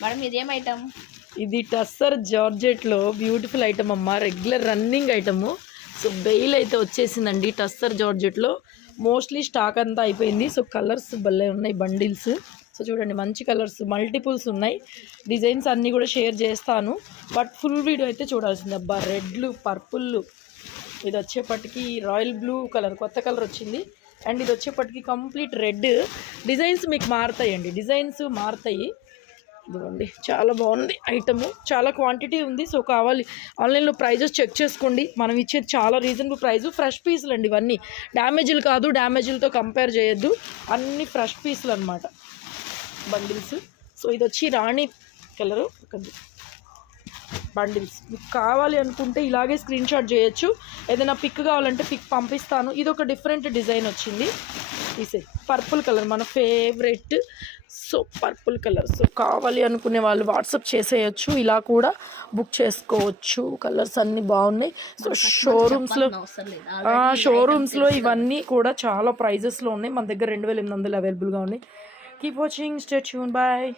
Madam ఇదేం item? ఇది tussar జార్జెట్లో beautiful item అమ్మ, regular running item. So bail అయితే వచ్చేసిందండి టస్సర్ జార్జెట్లో. మోస్ట్లీ స్టాక్ అంతా అయిపోయింది. సో కలర్స్ భలే ఉన్నాయి బండిల్స్. సో చూడండి మంచి కలర్స్ మల్టిపుల్స్ ఉన్నాయి. డిజైన్స్ అన్నీ కూడా షేర్ చేస్తాను, బట్ ఫుల్ వీడియో అయితే చూడాల్సింది. అబ్బా రెడ్లు, పర్పుల్లు, ఇది వచ్చేపటికి రాయల్ బ్లూ కలర్ కొత్త కలర్ వచ్చింది. అండ్ ఇది వచ్చేపటికి కంప్లీట్ రెడ్. డిజైన్స్ మీకు మారుతాయండి, డిజైన్స్ మారుతాయి. ఇదిగోండి చాలా బాగుంది ఐటము, చాలా క్వాంటిటీ ఉంది. సో కావాలి ఆన్లైన్లో ప్రైజెస్ చెక్ చేసుకోండి. మనం ఇచ్చేది చాలా రీజనబుల్ ప్రైజు. ఫ్రెష్ పీసులు అండి ఇవన్నీ, డ్యామేజీలు కాదు, డ్యామేజీలతో కంపేర్ చేయొద్దు. అన్ని ఫ్రెష్ పీసులు అనమాట బండిల్స్. సో ఇది వచ్చి రాణి కలరు బండిల్స్. మీకు కావాలి అనుకుంటే ఇలాగే స్క్రీన్ షాట్ చేయొచ్చు. ఏదైనా పిక్ కావాలంటే పిక్ పంపిస్తాను. ఇది ఒక డిఫరెంట్ డిజైన్ వచ్చింది. ఈ సెట్ పర్పుల్ కలర్ మన favourite. So purple colour, so కావాలి అనుకునే వాళ్ళు వాట్సాప్ చేసేయచ్చు, ఇలా కూడా బుక్ చేసుకోవచ్చు. కలర్స్ అన్నీ బాగున్నాయి. సో షోరూమ్స్లో ఇవన్నీ కూడా చాలా ప్రైజెస్లో ఉన్నాయి. మన దగ్గర 2800 అవైలబుల్గా ఉన్నాయి. Keep watching, stay tune, bye.